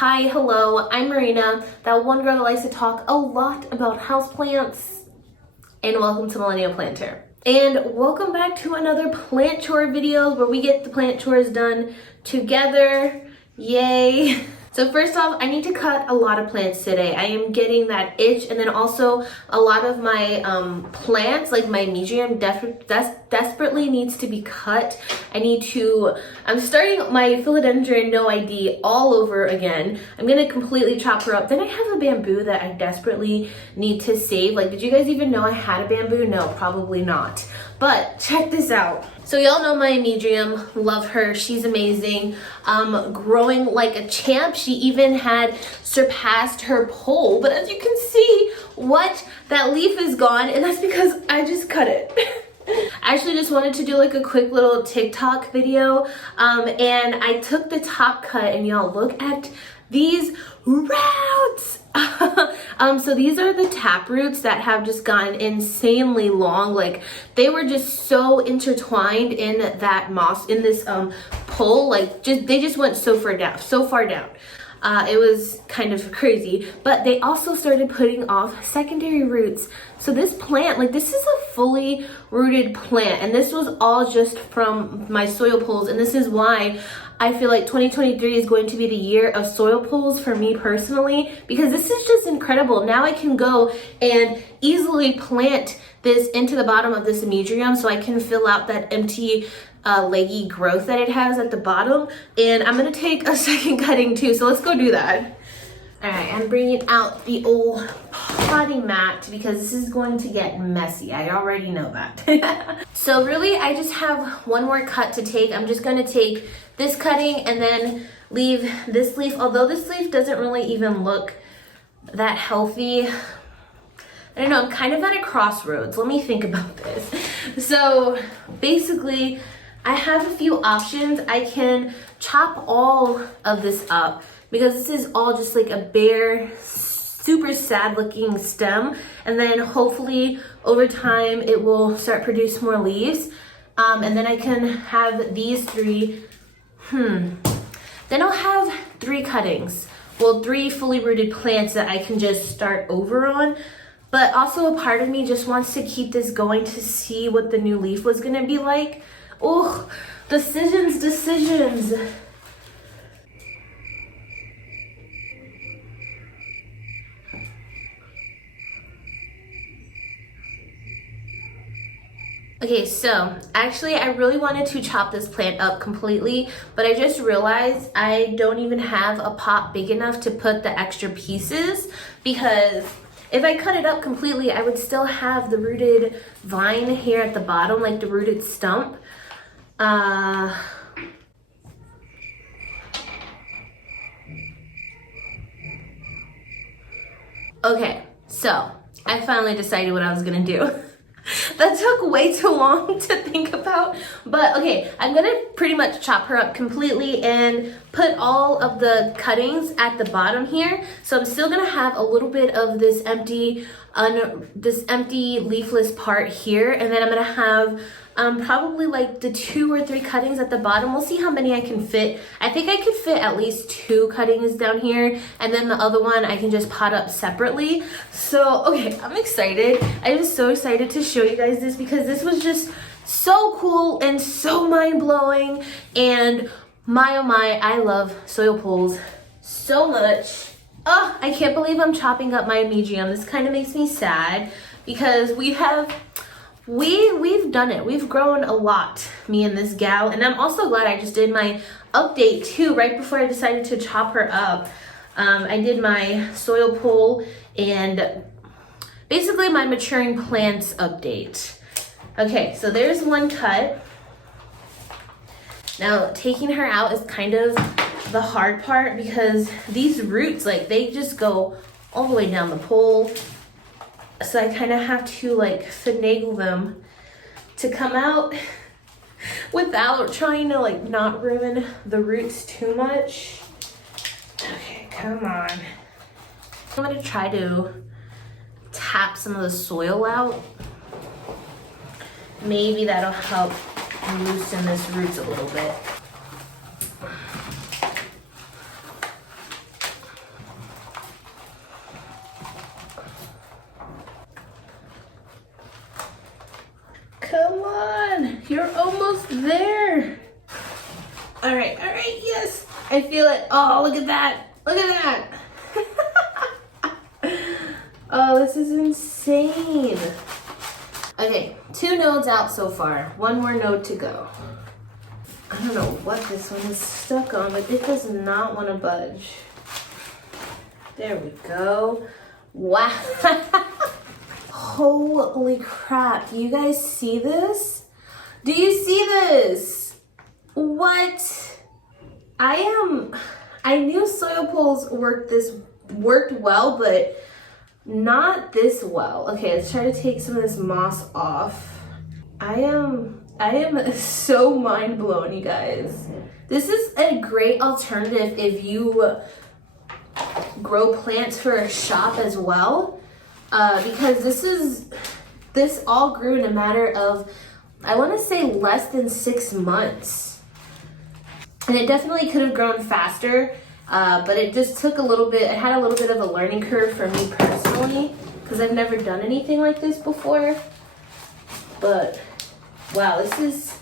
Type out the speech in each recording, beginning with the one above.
Hi, hello, I'm Marina, that one girl that likes to talk a lot about houseplants, and welcome to Millennial Planter. And welcome back to another plant chore video where we get the plant chores done together. Yay! So first off, I need to cut a lot of plants today. I am getting that itch, and then also a lot of my plants, like my Amydrium, desperately needs to be cut. I'm starting my Philodendron NOID all over again. I'm gonna completely chop her up. Then I have a bamboo that I desperately need to save. Like, did you guys even know I had a bamboo? No, probably not. But check this out. So y'all know my Amydrium, love her, she's amazing. Growing like a champ. She even had surpassed her pole, but as you can see, that leaf is gone, and that's because I just cut it. I actually just wanted to do like a quick little TikTok video, and I took the top cut, and y'all look at these roots. So these are the tap roots that have just gotten insanely long. Like, they were just so intertwined in that moss, in this pole. Like, they just went so far down. It was kind of crazy, but they also started putting off secondary roots. So this plant, like, this is a fully rooted plant, and this was all just from my soil pulls, and this is why I feel like 2023 is going to be the year of soil pulls for me personally, because this is just incredible. Now I can go and easily plant this into the bottom of this Amydrium so I can fill out that empty leggy growth that it has at the bottom. And I'm gonna take a second cutting too, so let's go do that. All right, I'm bringing out the old potting mat because this is going to get messy. I already know that. So really, I just have one more cut to take. I'm just gonna take this cutting and then leave this leaf. Although this leaf doesn't really even look that healthy. I don't know, I'm kind of at a crossroads. Let me think about this. So basically, I have a few options. I can chop all of this up because this is all just like a bare, super sad looking stem. And then hopefully over time it will start produce more leaves. And then I can have these three. Then I'll have 3 cuttings. Well, 3 fully rooted plants that I can just start over on. But also a part of me just wants to keep this going to see what the new leaf was gonna be like. Oh, decisions. Okay, so actually I really wanted to chop this plant up completely, but I just realized I don't even have a pot big enough to put the extra pieces, because if I cut it up completely, I would still have the rooted vine here at the bottom, like the rooted stump. Okay, so I finally decided what I was gonna do. That took way too long to think about, but okay, I'm gonna pretty much chop her up completely and put all of the cuttings at the bottom here. So I'm still gonna have a little bit of this empty leafless part here, and then I'm gonna have probably like the 2 or 3 cuttings at the bottom. We'll see how many I can fit. I think I could fit at least 2 cuttings down here, and then the other one I can just pot up separately. So okay, I'm excited. I'm so excited to show you guys this because this was just so cool and so mind-blowing. And my oh my, I love soil pulls so much. Oh, I can't believe I'm chopping up my Amydrium. This kind of makes me sad because we've done it. We've grown a lot, me and this gal. And I'm also glad I just did my update too, right before I decided to chop her up. I did my soil pull and basically my maturing plants update. Okay, so there's one cut. Now, taking her out is kind of the hard part because these roots, like, they just go all the way down the pole. So I kind of have to like finagle them to come out without trying to like not ruin the roots too much. Okay, come on. I'm gonna try to tap some of the soil out. Maybe that'll help loosen this roots a little bit. Come on, you're almost there. All right, yes. I feel it. Oh, look at that. Look at that. Oh, this is insane. Okay, 2 nodes out so far. 1 more node to go. I don't know what this one is stuck on, but it does not want to budge. There we go. Wow. Holy crap. Do you guys see this? Do you see this? What? I knew soil pools worked well, but not this well. Okay, let's try to take some of this moss off. I am so mind blown, you guys. This is a great alternative if you grow plants for a shop as well, because this all grew in a matter of, I want to say, less than 6 months. And it definitely could have grown faster, but it just took a little bit, it had a little bit of a learning curve for me personally, because I've never done anything like this before. But wow, this is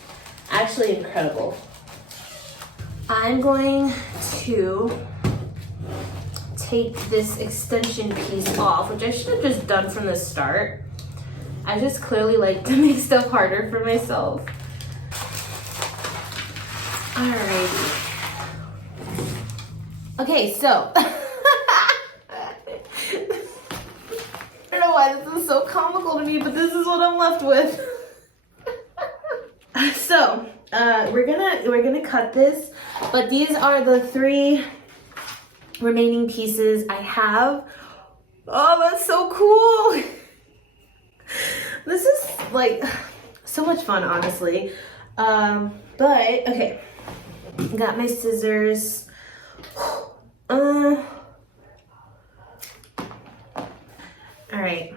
actually incredible. I'm going to take this extension piece off, which I should have just done from the start. I just clearly like to make stuff harder for myself. Alrighty. Okay, so I don't know why this is so comical to me, but this is what I'm left with. So we're gonna cut this, but these are the 3 remaining pieces I have. Oh, that's so cool. This is like so much fun, honestly. But okay, got my scissors. All right,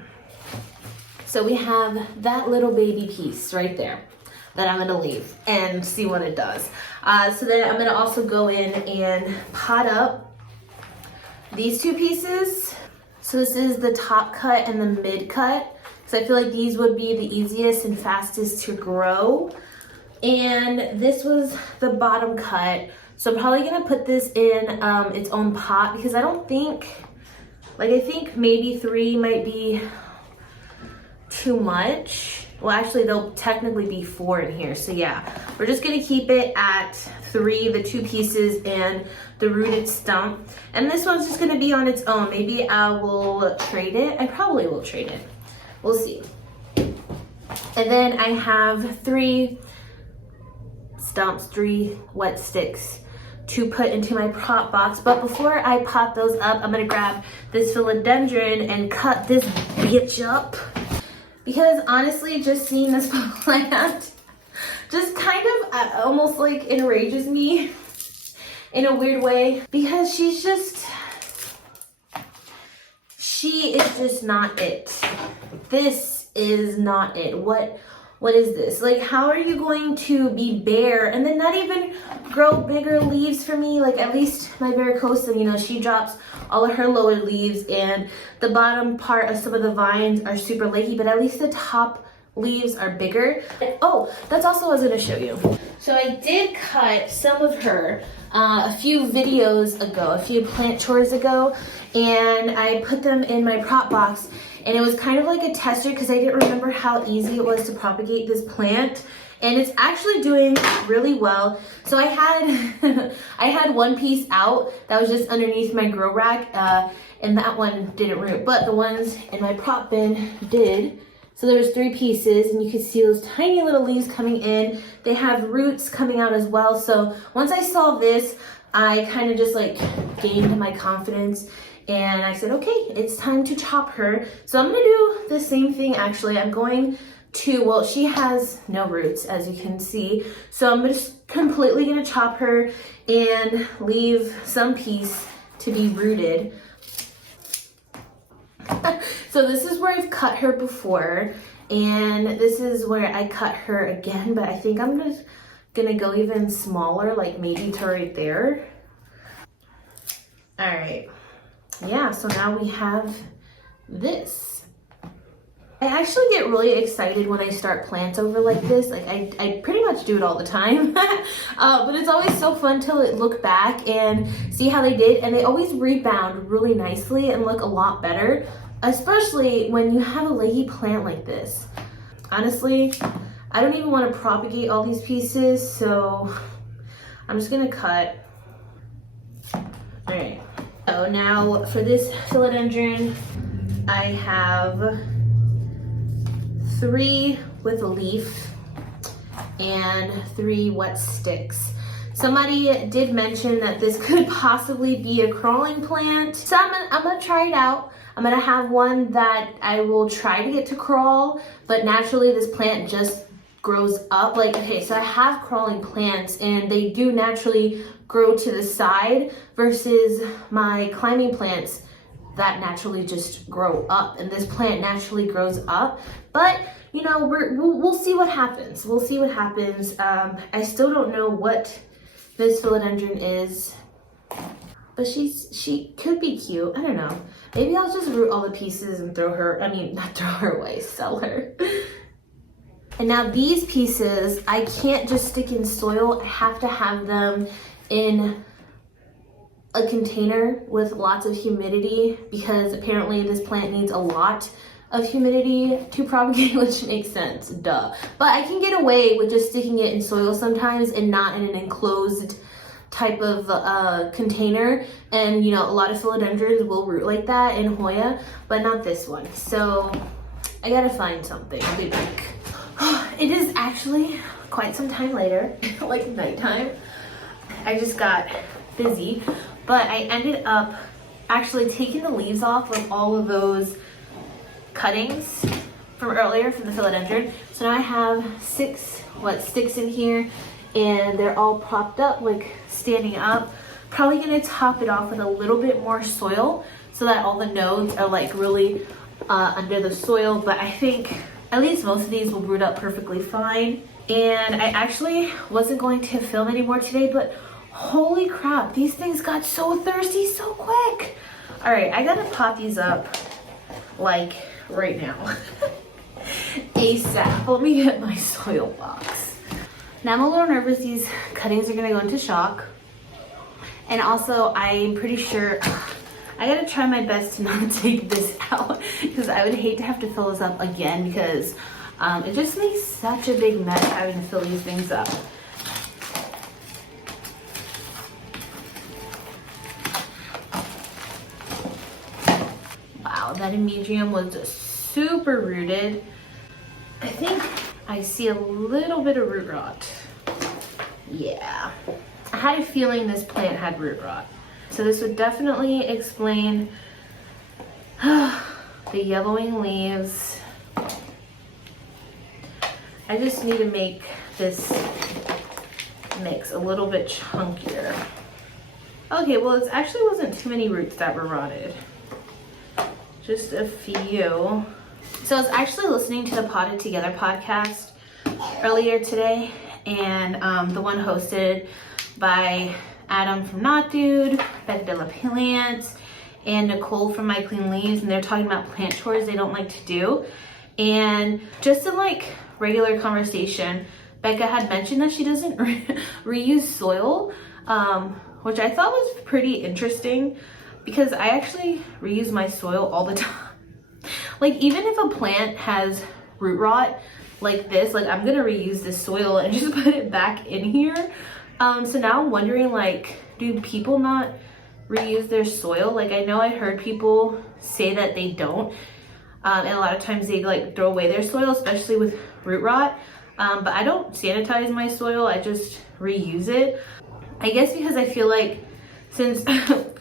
so we have that little baby piece right there that I'm gonna leave and see what it does. So then I'm gonna also go in and pot up these 2 pieces. So this is the top cut and the mid cut, because I feel like these would be the easiest and fastest to grow. And this was the bottom cut. So I'm probably gonna put this in its own pot, because I don't think, I think maybe 3 might be too much. Well, actually there'll technically be 4 in here. So yeah, we're just gonna keep it at 3, the 2 pieces and the rooted stump. And this one's just gonna be on its own. Maybe I will trade it. I probably will trade it. We'll see. And then I have 3 stumps, 3 wet sticks to put into my prop box. But before I pot those up, I'm gonna grab this philodendron and cut this bitch up. Because honestly, just seeing this plant just kind of almost like enrages me in a weird way, because she is just not it. This is not it. What is this? Like, how are you going to be bare and then not even grow bigger leaves for me? Like, at least my varicosum, you know, she drops all of her lower leaves, and the bottom part of some of the vines are super leggy, but at least the top leaves are bigger. Oh, that's also what I was gonna show you. So I did cut some of her a few videos ago, a few plant chores ago, and I put them in my prop box, and it was kind of like a tester because I didn't remember how easy it was to propagate this plant. And it's actually doing really well. So I had I had 1 piece out that was just underneath my grow rack, and that one didn't root, but the ones in my prop bin did. So there's 3 pieces, and you can see those tiny little leaves coming in. They have roots coming out as well. So once I saw this, I kind of just like gained my confidence, and I said, okay, it's time to chop her. So I'm gonna do the same thing. Actually, I'm going to, well, she has no roots, as you can see. So I'm just completely gonna chop her and leave some piece to be rooted. So this is where I've cut her before, and this is where I cut her again, but I think I'm just gonna go even smaller, like maybe to right there. All right, yeah, so now we have this. I actually get really excited when I start plants over like this. Like I pretty much do it all the time. But it's always so fun to look back and see how they did. And they always rebound really nicely and look a lot better, especially when you have a leggy plant like this. Honestly, I don't even want to propagate all these pieces, so I'm just gonna cut. All right. So now for this philodendron, I have 3 with a leaf and 3 wet sticks. Somebody did mention that this could possibly be a crawling plant. So I'm gonna try it out. I'm gonna have one that I will try to get to crawl, but naturally this plant just grows up. Like, okay, so I have crawling plants and they do naturally grow to the side versus my climbing plants that naturally just grow up, and this plant naturally grows up. But you know, we'll see what happens. We'll see what happens. I still don't know what this philodendron is, but she could be cute. I don't know. Maybe I'll just root all the pieces and throw her, not throw her away, sell her. And now these pieces, I can't just stick in soil. I have to have them in a container with lots of humidity, because apparently this plant needs a lot of humidity to propagate, which makes sense, duh. But I can get away with just sticking it in soil sometimes and not in an enclosed type of container. And you know, a lot of philodendrons will root like that in Hoya, but not this one. So I gotta find something. I'll be back. It is actually quite some time later, like nighttime. I just got busy, but I ended up actually taking the leaves off of all of those cuttings from earlier from the philodendron. So now I have 6 wet sticks in here, and they're all propped up, like standing up. Probably gonna top it off with a little bit more soil so that all the nodes are like really under the soil. But I think at least most of these will root up perfectly fine. And I actually wasn't going to film anymore today, but holy crap, these things got so thirsty so quick. All right, I gotta pop these up like right now. ASAP. Let me get my soil box. Now I'm a little nervous these cuttings are gonna go into shock. And also I'm pretty sure I gotta try my best to not take this out, because I would hate to have to fill this up again, because it just makes such a big mess having to fill these things up. Wow, that Amydrium was super rooted. I think I see a little bit of root rot. Yeah, I had a feeling this plant had root rot. So this would definitely explain the yellowing leaves. I just need to make this mix a little bit chunkier. Okay, well, it actually wasn't too many roots that were rotted. Just a few. So I was actually listening to the Potted Together podcast earlier today, and the one hosted by Adam from Not Dude, Becca de la Plants, and Nicole from My Clean Leaves, and they're talking about plant chores they don't like to do. And just in like regular conversation, Becca had mentioned that she doesn't reuse soil, which I thought was pretty interesting, because I actually reuse my soil all the time. Like, even if a plant has root rot like this, like I'm gonna reuse this soil and just put it back in here. So now I'm wondering, like, do people not reuse their soil? Like, I know I heard people say that they don't, and a lot of times they like throw away their soil, especially with root rot. But I don't sanitize my soil, I just reuse it. I guess because I feel like, since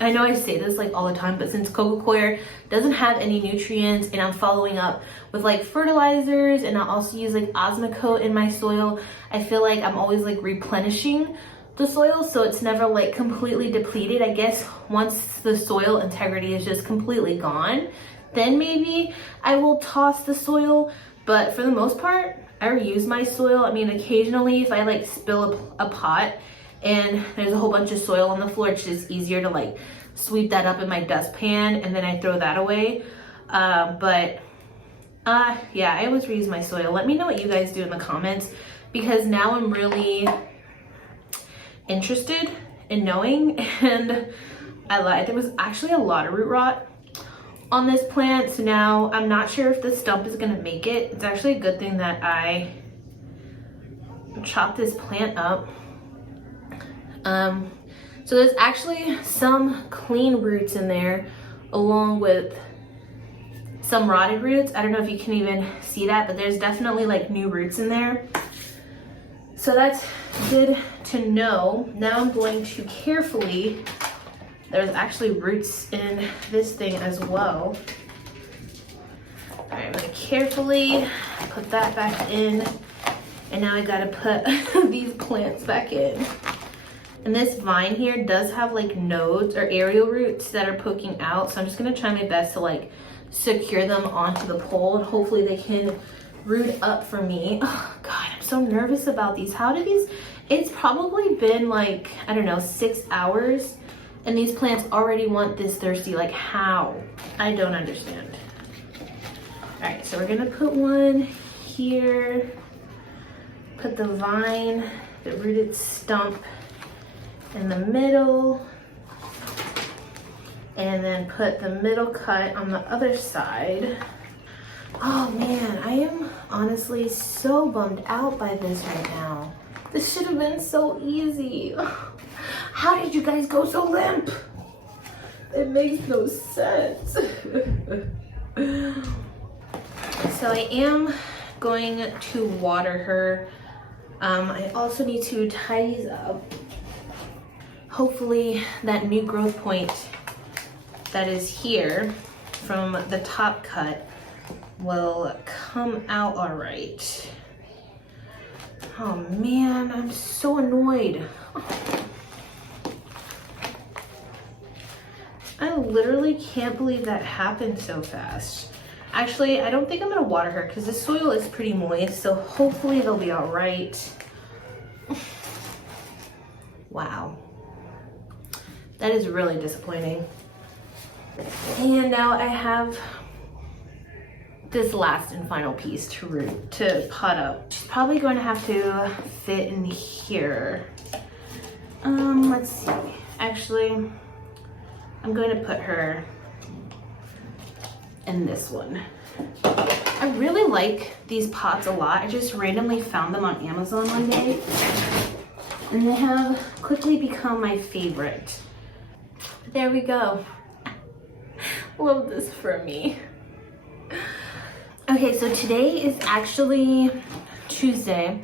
I know I say this like all the time, but since coco coir doesn't have any nutrients, and I'm following up with like fertilizers, and I also use like Osmocote in my soil, I feel like I'm always like replenishing the soil, so it's never like completely depleted. I guess once the soil integrity is just completely gone, then maybe I will toss the soil. But for the most part, I reuse my soil. I mean, occasionally if I like spill a pot and there's a whole bunch of soil on the floor, it's just easier to like sweep that up in my dustpan and then I throw that away. But Yeah, I always reuse my soil. Let me know what you guys do in the comments, because now I'm really interested in knowing. And I lied, there was actually a lot of root rot on this plant, so now I'm not sure if the stump is gonna make it. It's actually a good thing that I chopped this plant up. So there's actually some clean roots in there along with some rotted roots. I don't know if you can even see that, but there's definitely like new roots in there. So that's good to know. Now I'm going to carefully, there's actually roots in this thing as well. All right, I'm gonna carefully put that back in. And now I gotta put these plants back in. And this vine here does have like nodes or aerial roots that are poking out. So I'm just gonna try my best to like secure them onto the pole, and hopefully they can root up for me. Oh God, I'm so nervous about these. How do these, it's probably been like, I don't know, 6 hours, and these plants already want this thirsty. Like how? I don't understand. All right, so we're gonna put one here, put the vine, the rooted stump in the middle, and then put the middle cut on the other side. Oh man, I am honestly so bummed out by this right now. This should have been so easy. How did you guys go so limp? It makes no sense. So I am going to water her. I also need to tie these up. Hopefully that new growth point that is here from the top cut will come out all right. Oh man, I'm so annoyed. I literally can't believe that happened so fast. Actually, I don't think I'm gonna water her because the soil is pretty moist, so hopefully they'll be all right. Wow. That is really disappointing. And now I have this last and final piece to pot up. She's probably going to have to fit in here. Let's see. Actually, I'm going to put her in this one. I really like these pots a lot. I just randomly found them on Amazon one day, and they have quickly become my favorite. There we go. Love this for me. Okay, so today is actually Tuesday.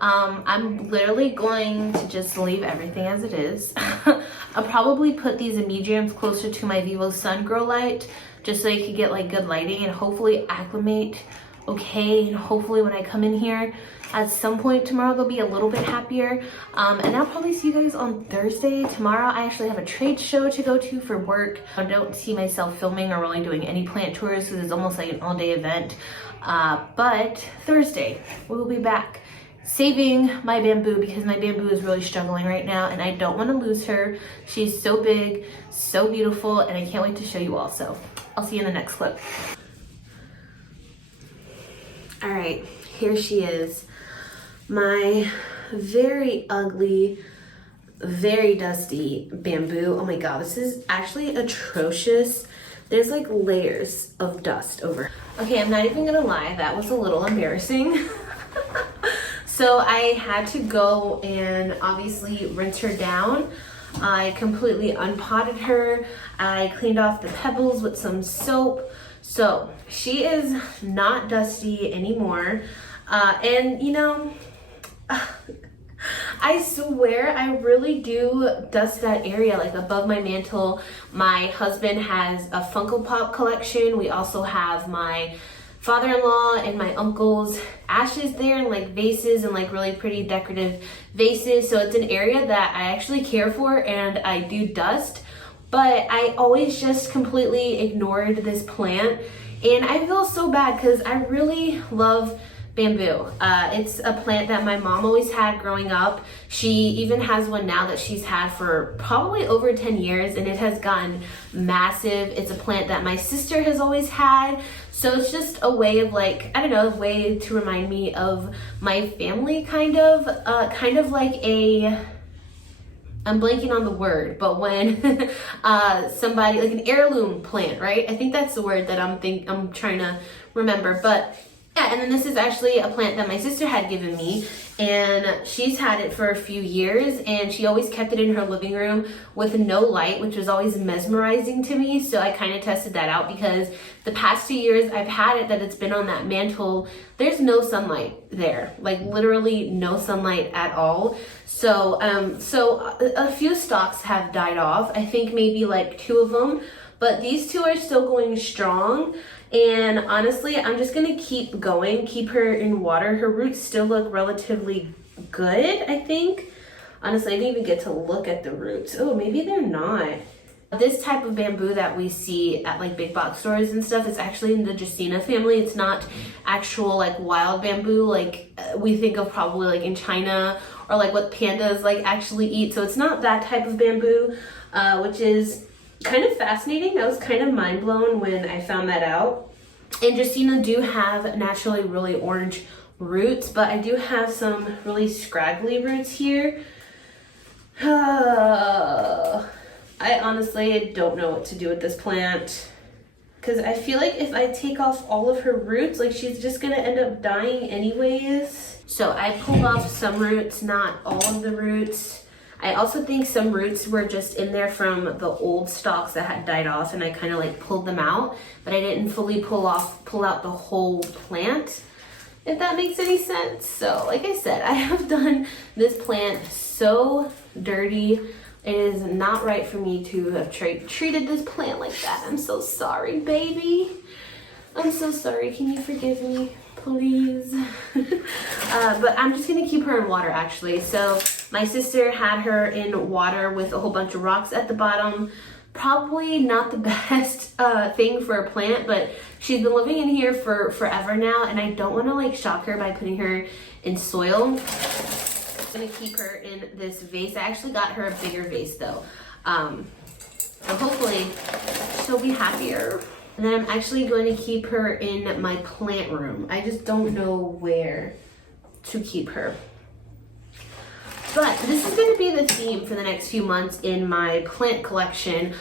I'm literally going to just leave everything as it is. I'll probably put these Amydriums closer to my Vivo Sun Grow Light just so they could get like good lighting and hopefully acclimate okay. And hopefully when I come in here at some point tomorrow, they'll be a little bit happier. And I'll probably see you guys on Thursday. Tomorrow, I actually have a trade show to go to for work. I don't see myself filming or really doing any plant tours because it's almost like an all-day event. But Thursday, we will be back saving my bamboo because my bamboo is really struggling right now and I don't want to lose her. She's so big, so beautiful, and I can't wait to show you all. So I'll see you in the next clip. All right, here she is. My very ugly, very dusty bamboo. Oh my God, this is actually atrocious. There's like layers of dust over. Okay, I'm not even gonna lie, that was a little embarrassing. So I had to go and obviously rinse her down. I completely unpotted her. I cleaned off the pebbles with some soap. So she is not dusty anymore. And you know, I swear I really do dust that area, like above my mantle. My husband has a Funko Pop collection. We also have my father-in-law and my uncle's ashes there in like vases and like really pretty decorative vases. So it's an area that I actually care for and I do dust, but I always just completely ignored this plant. And I feel so bad because I really love bamboo. It's a plant that my mom always had growing up. She even has one now that she's had for probably over 10 years, and it has gotten massive. It's a plant that my sister has always had. So it's just a way of like, I don't know, a way to remind me of my family, kind of like a, I'm blanking on the word, but when somebody, like an heirloom plant, right? I think that's the word that I'm trying to remember. But yeah, and then this is actually a plant that my sister had given me, and she's had it for a few years, and she always kept it in her living room with no light, which was always mesmerizing to me. So I kind of tested that out, because the past 2 years I've had it that it's been on that mantle, there's no sunlight there, like literally no sunlight at all. So a few stalks have died off. I think maybe like 2 of them, but these 2 are still going strong. And honestly, I'm just gonna keep going, keep her in water. Her roots still look relatively good, I think. Honestly, I didn't even get to look at the roots. Oh, maybe they're not. This type of bamboo that we see at like big box stores and stuff is actually in the Dracaena family. It's not actual like wild bamboo like we think of probably like in China, or like what pandas like actually eat. So it's not that type of bamboo, which is kind of fascinating. I was kind of mind blown when I found that out. And Dracaena do have naturally really orange roots, but I do have some really scraggly roots here. I honestly don't know what to do with this plant, because I feel like if I take off all of her roots, like she's just gonna end up dying anyways. So I pulled off some roots, not all of the roots. I also think some roots were just in there from the old stalks that had died off, and I kind of like pulled them out, but I didn't fully pull out the whole plant, if that makes any sense. So like I said, I have done this plant so dirty. It is not right for me to have treated this plant like that. I'm so sorry, baby. I'm so sorry. Can you forgive me, please? But I'm just gonna keep her in water actually. So my sister had her in water with a whole bunch of rocks at the bottom. Probably not the best thing for a plant, but she's been living in here for forever now, and I don't want to like shock her by putting her in soil. I'm gonna keep her in this vase. I actually got her a bigger vase though, so hopefully she'll be happier. And then I'm actually going to keep her in my plant room. I just don't know where to keep her. But this is going to be the theme for the next few months in my plant collection.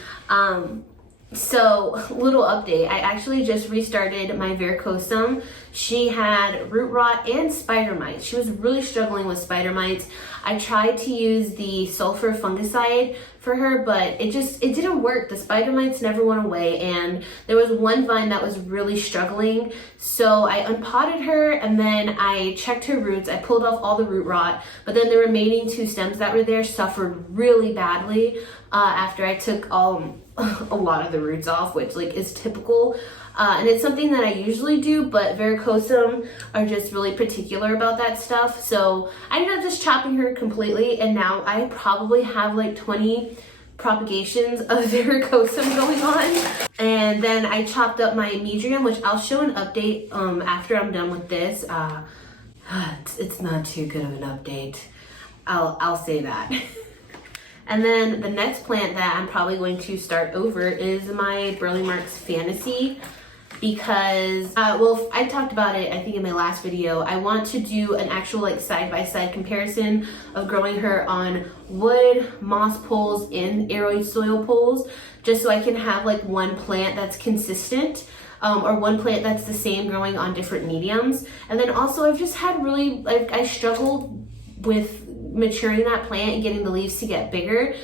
So, little update. I actually just restarted my varicosum. She had root rot and spider mites. She was really struggling with spider mites. I tried to use the sulfur fungicide for her, but it didn't work. The spider mites never went away, and there was one vine that was really struggling. So I unpotted her, and then I checked her roots. I pulled off all the root rot, but then the remaining 2 stems that were there suffered really badly after I took a lot of the roots off, which like is typical. And it's something that I usually do, but varicosum are just really particular about that stuff. So I ended up just chopping her completely, and now I probably have like 20 propagations of varicosum going on. And then I chopped up my Amydrium, which I'll show an update after I'm done with this. It's not too good of an update. I'll say that. And then the next plant that I'm probably going to start over is my Burley Marks Fantasy, because, well, I talked about it, I think in my last video. I want to do an actual like side-by-side comparison of growing her on wood, moss poles, and aeroid soil poles, just so I can have like one plant that's consistent, or one plant that's the same growing on different mediums. And then also I've just had really, like, I struggled with maturing that plant and getting the leaves to get bigger.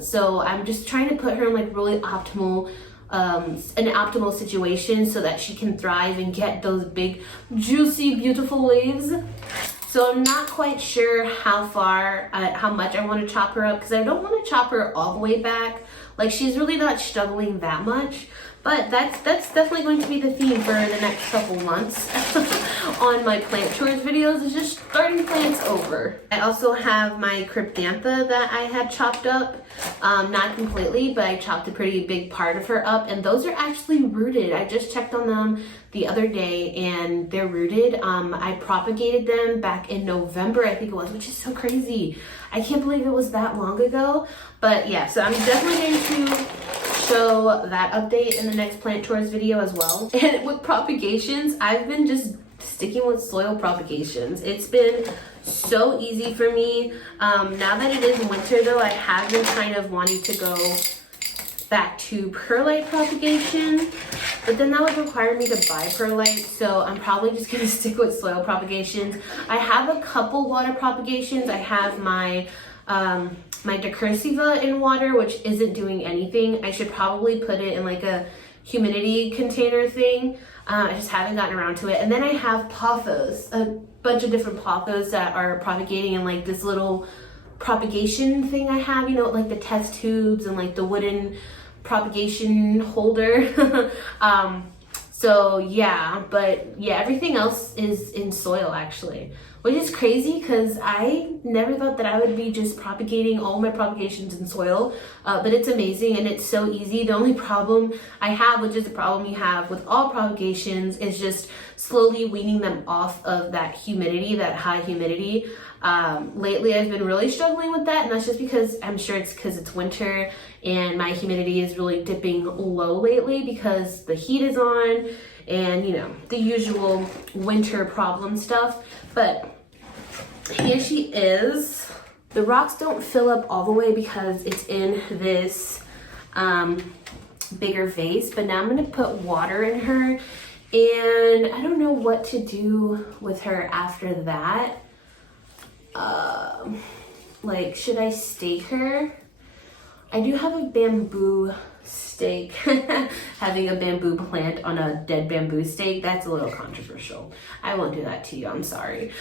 So I'm just trying to put her in like really optimal, an optimal situation so that she can thrive and get those big, juicy, beautiful leaves. So I'm not quite sure how much I want to chop her up, because I don't want to chop her all the way back. Like, she's really not struggling that much, But that's definitely going to be the theme for the next couple months on my plant chores videos, is just starting plants over. I also have my cryptantha that I had chopped up, not completely, but I chopped a pretty big part of her up, and those are actually rooted. I just checked on them the other day and they're rooted. I propagated them back in November, I think it was, which is so crazy. I can't believe it was that long ago. But yeah, so I'm definitely going to show that update in the next plant chores video as well. And with propagations, I've been just sticking with soil propagations. It's been so easy for me. Now that it is winter though, I have been kind of wanting to go back to perlite propagation, but then that would require me to buy perlite, so I'm probably just gonna stick with soil propagations. I have a couple water propagations. I have my my decursiva in water, which isn't doing anything. I should probably put it in like a humidity container thing. I just haven't gotten around to it. And then I have pothos, a bunch of different pothos that are propagating in like this little propagation thing I have, you know, like the test tubes and like the wooden propagation holder. So yeah, but yeah, everything else is in soil actually, which is crazy because I never thought that I would be just propagating all my propagations in soil, but it's amazing and it's so easy. The only problem I have, which is the problem you have with all propagations, is just slowly weaning them off of that humidity, that high humidity. Lately I've been really struggling with that, and that's just because I'm sure it's because it's winter and my humidity is really dipping low lately because the heat is on and, you know, the usual winter problem stuff. But here she is. The rocks don't fill up all the way because it's in this bigger vase, but now I'm gonna put water in her, and I don't know what to do with her after that. Like, should I stake her? I do have a bamboo stake. Having a bamboo plant on a dead bamboo stake, that's a little controversial. I won't do that to you, I'm sorry.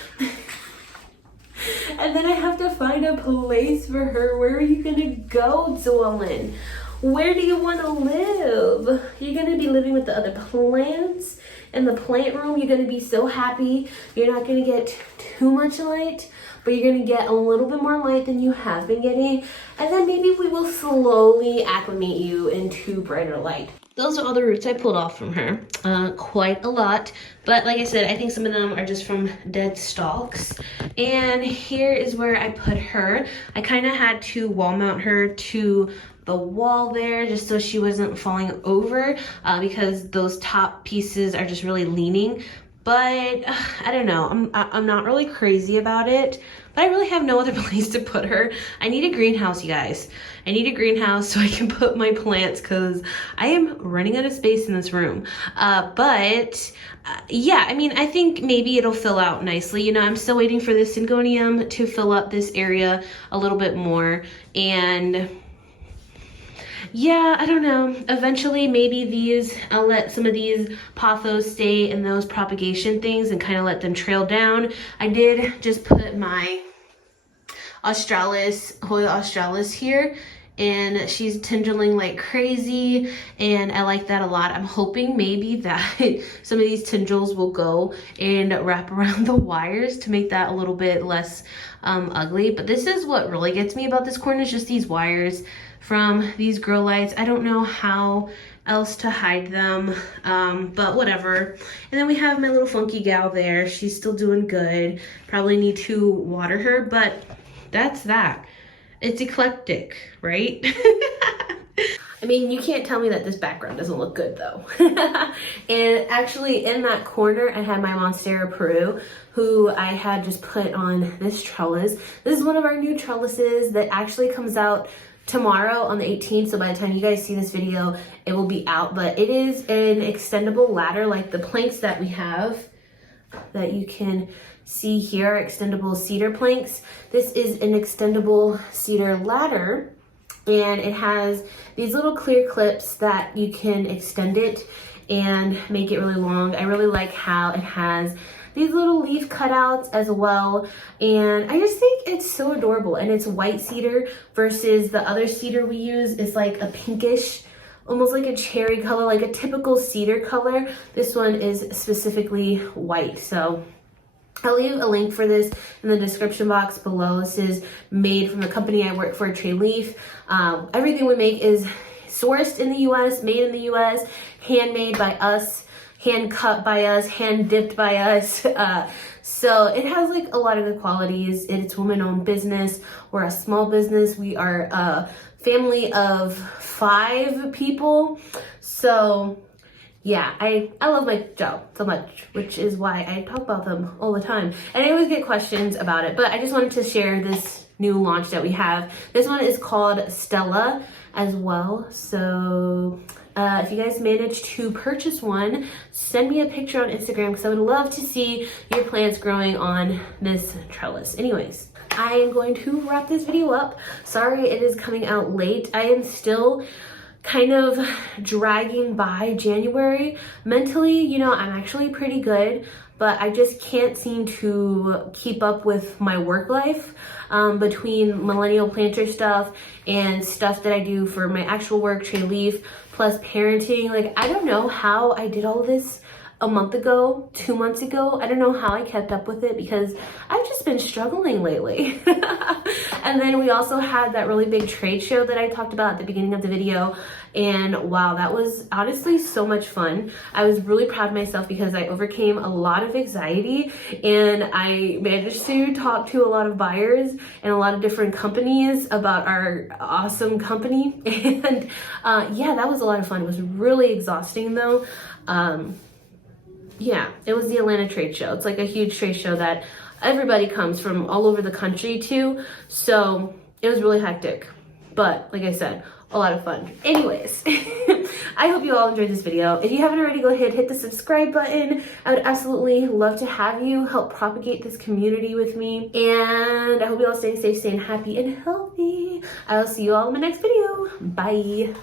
And then I have to find a place for her. Where are you gonna go, Zolan? Where do you want to live? You're gonna be living with the other plants in the plant room. You're gonna be so happy. You're not gonna get too much light, but you're gonna get a little bit more light than you have been getting. And then maybe we will slowly acclimate you into brighter light. Those are all the roots I pulled off from her, quite a lot. But like I said, I think some of them are just from dead stalks. And here is where I put her. I kind of had to wall mount her to the wall there just so she wasn't falling over, because those top pieces are just really leaning. But I don't know, I'm not really crazy about it, but I really have no other place to put her. I need a greenhouse, you guys. I need a greenhouse so I can put my plants, because I am running out of space in this room. Yeah, I mean, I think maybe it'll fill out nicely. You know, I'm still waiting for this syngonium to fill up this area a little bit more, and yeah, I don't know. Eventually, maybe I'll let some of these pothos stay in those propagation things and kind of let them trail down. I did just put my Hoya australis here, and she's tendriling like crazy, and I like that a lot. I'm hoping maybe that some of these tendrils will go and wrap around the wires to make that a little bit less ugly. But this is what really gets me about this corner, is just these wires from these grow lights. I don't know how else to hide them, but whatever. And then we have my little funky gal there. She's still doing good. Probably need to water her, but that's that. It's eclectic, right? I mean, you can't tell me that this background doesn't look good though. And actually in that corner, I had my Monstera Peru, who I had just put on this trellis. This is one of our new trellises that actually comes out tomorrow on the 18th. So by the time you guys see this video, it will be out, but it is an extendable ladder, like the planks that we have that you can see here, extendable cedar planks. This is an extendable cedar ladder, and it has these little clear clips that you can extend it and make it really long. I really like how it has these little leaf cutouts as well, and I just think it's so adorable. And it's white cedar versus the other cedar we use is like a pinkish, almost like a cherry color, like a typical cedar color. This one is specifically white. So I'll leave a link for this in the description box below. This is made from the company I work for, Tree Leaf. Everything we make is sourced in the US, made in the US, handmade by us, hand cut by us, hand dipped by us. So it has like a lot of good qualities. It's woman-owned business. We're a small business. We are a family of 5 people. So yeah, I love my job so much, which is why I talk about them all the time. And I always get questions about it, but I just wanted to share this new launch that we have. This one is called Stella as well. So if you guys manage to purchase one, send me a picture on Instagram because I would love to see your plants growing on this trellis. Anyways, I am going to wrap this video up. Sorry it is coming out late. I am still kind of dragging by January. Mentally, you know, I'm actually pretty good, but I just can't seem to keep up with my work life between millennial planter stuff and stuff that I do for my actual work, Tree Leaf, plus parenting. Like, I don't know how I did all this a month ago, 2 months ago. I don't know how I kept up with it because I've just been struggling lately. And then we also had that really big trade show that I talked about at the beginning of the video. And wow, that was honestly so much fun. I was really proud of myself because I overcame a lot of anxiety and I managed to talk to a lot of buyers and a lot of different companies about our awesome company. And yeah, that was a lot of fun. It was really exhausting though. Yeah, it was the Atlanta trade show. It's like a huge trade show that everybody comes from all over the country to. So it was really hectic, but like I said, a lot of fun. Anyways, I hope you all enjoyed this video. If you haven't already, go ahead, hit the subscribe button. I would absolutely love to have you help propagate this community with me. And I hope you all stay safe, staying happy and healthy. I will see you all in my next video. Bye.